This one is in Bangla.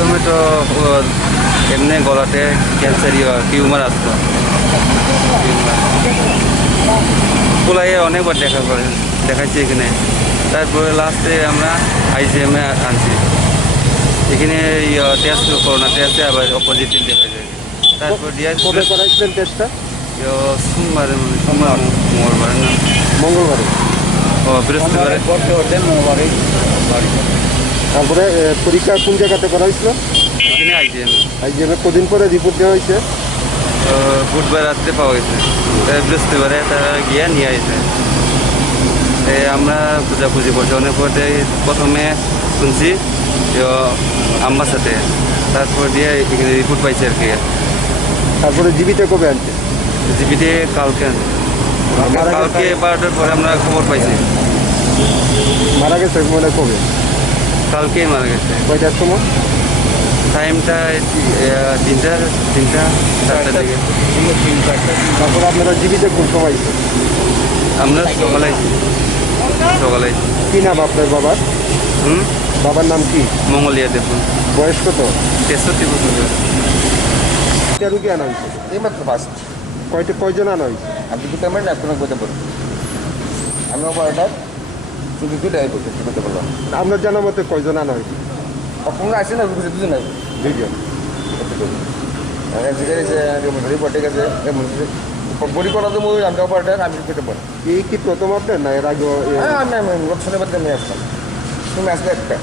প্রথমে তো এমনি গলাতে ক্যান্সার টিউমার আসতো। কোলাইয়ে অনেকবার দেখাচ্ছি এখানে। তারপরে লাস্টে আমরা আইজিএমে আনছি। এখানে টেস্ট করোনা টেস্টে আবার পজিটিভ দেখা যায়। তারপর কবে করাইছিলেন টেস্টটা? সোমবারে সোমবার মঙ্গলবারে না মঙ্গলবারে। বৃহস্পতিবারে। তারপরে পরীক্ষা কোন জায়গাতে করা হয়েছিল? এখানে আইজিএমে কদিন পরে রিপোর্ট দেওয়া হয়েছে? বুধবার রাত্রে পাওয়া গেছে। বৃহস্পতিবারে তারা গিয়ে নিয়ে আসে। আমরা খোঁজাখুঁজি করছি অনেক পরে। প্রথমে শুনছি আম্মার সাথে, তারপর দিয়ে এখানে রিপোর্ট পাইছে আর কি। তারপরে জীবিতে কবে আনছে? জিবিতে কালকে কালকে 12টার পরে আমরা খবর পাইছি। মারা গেছে মানে কবে? কালকেই মারা গেছে। কয়টার সময়? টাইমটা তিনটা চারটার দিকে। তারপরে আপনারা জীবিতে কোন সময়? আমরা সকালে আইছি। কি নাম আপনার বাবার? বাবার নাম কি? মঙ্গলিয়া দেখুন। বয়স কত? 63 বছর। এটা রুগী আনা হয়েছে এইমাত্র ফার্স্ট কয়জন আনা হয়েছে? আপনি দুটো মেন এখন করতে পারবেন। আমি অপারেটার শুধু দুটাই করতে পারলাম। আপনার জানা মতে কয়জন আনা হয়েছে? কখনো আসে না রুগী দুজন আসবে দুইজন। করতে পারবেন। রিপোর্টে গেছে বডি করা তো আমি অপারেটার আমি করতে পারি। এই কি প্রথম আপনার না এর আগে? হ্যাঁ আমি শনিবার আমি আসলাম। তুমি আসলে একটা